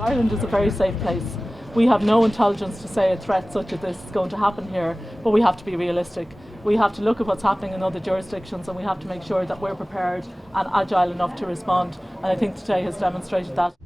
Ireland is a very safe place. We have no intelligence to say a threat such as this is going to happen here, but we have to be realistic. We have to look at what's happening in other jurisdictions, and we have to make sure that we're prepared and agile enough to respond. And I think today has demonstrated that.